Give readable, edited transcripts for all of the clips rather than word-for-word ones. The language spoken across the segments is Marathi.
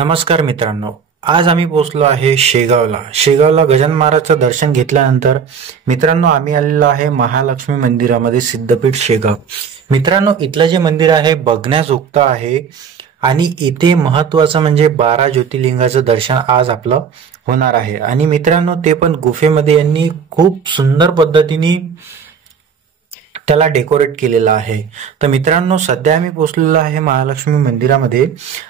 नमस्कार मित्रांनो, आज आम्ही पोहोचलो आहे शेगावला गजानन महाराजचं दर्शन घेतल्यानंतर मित्रांनो आम्ही आलेलो आहे महालक्ष्मी मंदिरामध्ये, सिद्धपीठ शेगाव. मित्रांनो, इथलं जे मंदिर आहे बघण्याजोगतं आहे आणि इथे महत्वाचं म्हणजे 12 ज्योतिर्लिंगाचं दर्शन आज आपलं होणार आहे. आणि मित्रांनो, ते पण गुफेमध्ये यांनी खूप सुंदर पद्धतीने त्याला डेकोरेट केलेलं आहे. तर मित्रांनो, सध्या आम्ही पोहोचलेलो आहे महालक्ष्मी मंदिरामध्ये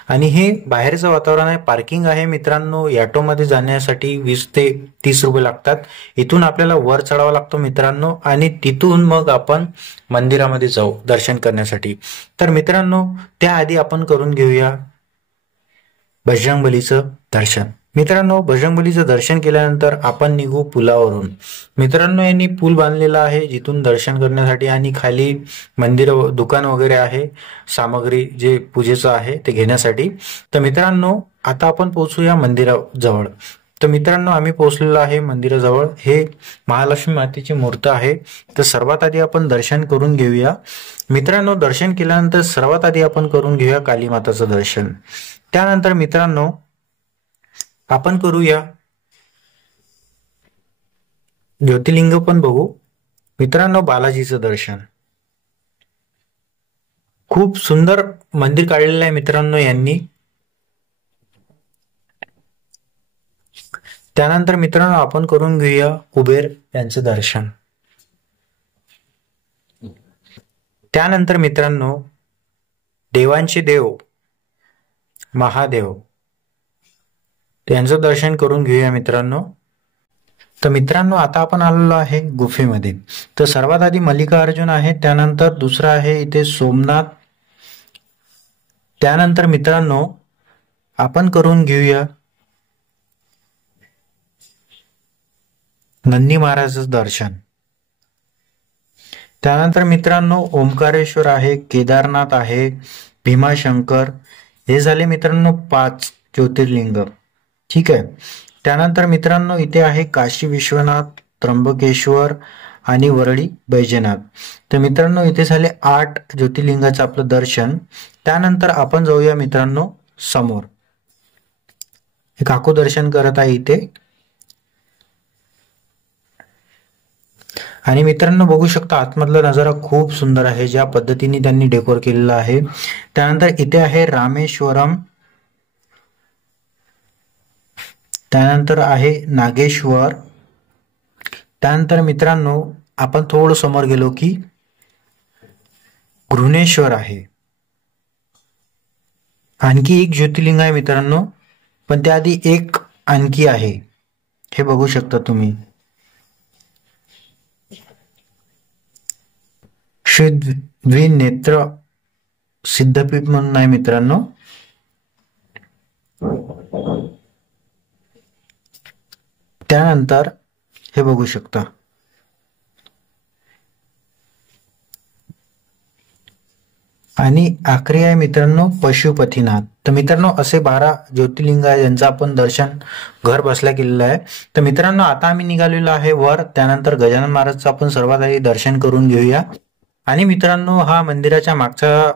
आणि हे बाहेरचं वातावरण आहे. पार्किंग आहे मित्रांनो. ऑटोमध्ये जाण्यासाठी 20 ते 30 रुपये लागतात. इथून आपल्याला वर चढावं लागतो मित्रांनो आणि तिथून मग आपण मंदिरामध्ये जाऊ दर्शन करण्यासाठी. तर मित्रांनो, त्याआधी आपण करून घेऊया बजरंगबलीचं दर्शन. मित्रांनो, बजरंगबलीचं दर्शन केल्यानंतर आपण निघू पुलावरून. मित्रांनो, यांनी पूल बांधलेला आहे जिथून दर्शन करण्यासाठी आणि खाली मंदिर दुकान वगैरे आहे, सामग्री जे पूजेचं आहे ते घेण्यासाठी. तर मित्रांनो, आता आपण पोहोचूया मंदिराजवळ. तर मित्रांनो, आम्ही पोहोचलेलो आहे मंदिराजवळ. हे महालक्ष्मी मातेची मूर्त आहे. तर सर्वात आधी आपण दर्शन करून घेऊया. मित्रांनो, दर्शन केल्यानंतर सर्वात आधी आपण करून घेऊया काली माताचं दर्शन. त्यानंतर मित्रांनो आपण करूया ज्योतिर्लिंग पण बघू. मित्रांनो, बालाजीचं दर्शन. खूप सुंदर मंदिर काढलेलं आहे मित्रांनो यांनी. त्यानंतर मित्रांनो आपण करून घेऊया कुबेर यांचं दर्शन. त्यानंतर मित्रांनो देवांचे देव महादेव त्यांचं दर्शन करून घेऊया मित्रांनो. तर मित्रांनो, आता आपण आलेलो आहे गुफेमध्ये. तर सर्वात आधी मल्लिकार्जुन आहे, त्यानंतर दुसरा आहे इथे सोमनाथ. त्यानंतर मित्रांनो आपण करून घेऊया नंदी महाराजांचं दर्शन. त्यानंतर मित्रांनो ओंकारेश्वर आहे, केदारनाथ आहे, भीमाशंकर. हे झाले मित्रांनो 5 ज्योतिर्लिंग. ठीक आहे. त्यानंतर मित्रांनो इथे आहे काशी विश्वनाथ, त्र्यंबकेश्वर आणि वरळी बैजनाथ. तर मित्रांनो इथे झाले 8 ज्योतिर्लिंगाचं आपलं दर्शन. त्यानंतर आपण जाऊया मित्रांनो समोर. हे काकू दर्शन करत आहे इथे. आणि मित्रांनो बघू शकता आतमधला नजारा खूप सुंदर आहे, ज्या पद्धतीने त्यांनी डेकोर केलेला आहे. त्यानंतर इथे आहे रामेश्वरम. त्यानंतर आहे नागेश्वर. त्यानंतर मित्रांनो आपण थोडं समोर गेलो की घृणेश्वर आहे. आणखी एक ज्योतिर्लिंग आहे मित्रांनो, पण त्याआधी एक आणखी आहे, हे बघू शकता तुम्ही. श्री द्विनेत्र सिद्धपीठ म्हणून आहे मित्रांनो. त्यानंतर हे बघू शकता आणि आखरी आहे मित्रांनो पशुपतीनाथ. तर मित्रांनो असे 12 ज्योतिर्लिंग आहे ज्यांचं आपण दर्शन घर बसल्या केलेलं आहे. तर मित्रांनो आता आम्ही निघालेलो आहे वर. त्यानंतर गजानन महाराजचं आपण सर्वात आधी दर्शन करून घेऊया. आणि मित्रांनो हा मंदिराच्या मागचा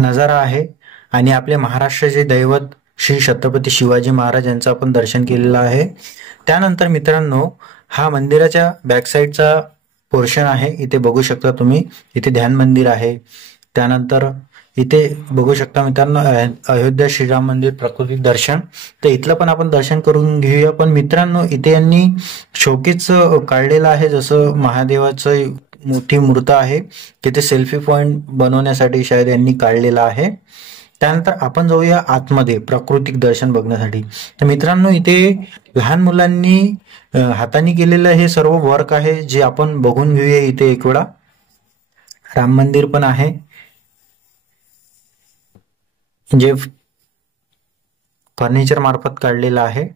नजारा आहे आणि आपले महाराष्ट्राचे दैवत श्री छत्रपती शिवाजी महाराज यांचं आपण दर्शन केलेलं आहे. त्यानंतर मित्रांनो हा मंदिराच्या बॅक साईडचा पोर्शन आहे. इथे बघू शकता तुम्ही, इथे ध्यान मंदिर आहे. त्यानंतर इथे बघू शकता मित्रांनो अयोध्या श्रीराम मंदिर प्रकृती दर्शन. तर इथलं पण आपण दर्शन करून घेऊया. पण मित्रांनो इथे यांनी शोकेस काढलेलं आहे, जसं महादेवाचं मोठी मूर्त आहे तिथे सेल्फी पॉइंट बनवण्यासाठी शायद यांनी काढलेला आहे. त्यानंतर आपण जाऊया आतमध्ये प्राकृतिक दर्शन बघण्यासाठी. तर मित्रांनो इथे लहान मुलांनी हाताने केलेलं हे सर्व वर्क आहे, जे आपण बघून घेऊया. इथे एक वेळा राम मंदिर पण आहे, जे फर्निचर मार्फत काढलेलं आहे.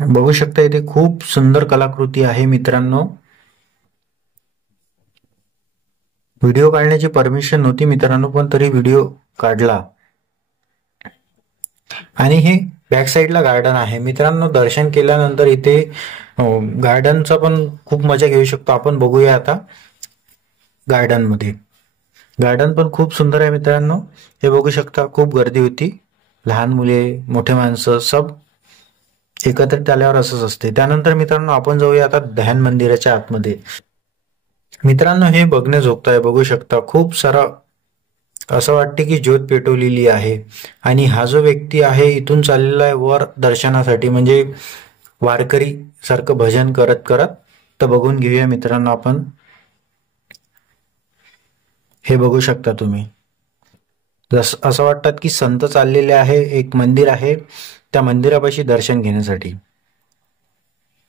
बघू शकता इथे खूप सुंदर कलाकृती आहे मित्रांनो. व्हिडिओ काढण्याची परमिशन नव्हती मित्रांनो, पण तरी व्हिडिओ काढला. आणि हे बॅक साईडला गार्डन आहे मित्रांनो. दर्शन केल्यानंतर इथे गार्डनचा पण खूप मजा घेऊ शकतो आपण. बघूया आता गार्डन मध्ये. गार्डन पण खूप सुंदर आहे मित्रांनो. हे बघू शकता, खूप गर्दी होती. लहान मुले, मोठे माणसं सब एकत्रित आल्यावर असंच असते. त्यानंतर मित्रांनो आपण जाऊया आता ध्यान मंदिराच्या आतमध्ये. मित्रांनो हे बघण्याजोगतं आहे. बघू शकता खूप सारा असं वाटते की ज्योत पेटवलेली आहे. आणि हा जो व्यक्ती आहे इथून चाललेला आहे वर दर्शनासाठी, म्हणजे वारकरी सारखं भजन करत करत. तर बघून घेऊया मित्रांनो आपण. हे बघू शकता तुम्ही, असं वाटतात की संत चाललेले आहे. एक मंदिर आहे, त्या मंदिरापाशी दर्शन घेण्यासाठी.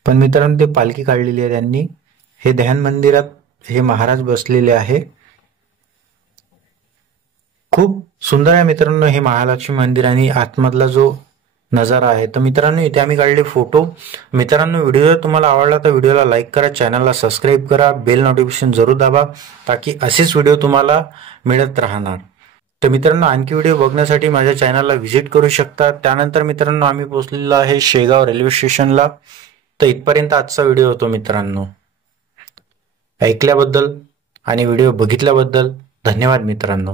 पण मित्रांनो ते पालखी काढलेली आहे त्यांनी. हे ध्यान मंदिरात हे महाराज बसलेले आहे. खूप सुंदर आहे मित्रांनो हे महालक्ष्मी मंदिर आणि आतमधला जो नजारा आहे. तर मित्रांनो इथे आम्ही काढले फोटो. मित्रांनो व्हिडिओ जर तुम्हाला आवडला तर व्हिडिओला लाईक करा, चॅनलला सबस्क्राईब करा, बेल नोटिफिकेशन जरूर दाबा, ताकी असेच व्हिडिओ तुम्हाला मिळत राहणार. तर मित्रांनो आणखी व्हिडिओ बघण्यासाठी माझ्या चॅनलला व्हिजिट करू शकता. त्यानंतर मित्रांनो आम्ही पोहोचलेलो आहे शेगाव रेल्वे स्टेशनला. तर इथपर्यंत आजचा व्हिडिओ होतो मित्रांनो. ऐकल्याबद्दल आणि व्हिडिओ बघितल्याबद्दल धन्यवाद मित्रांनो.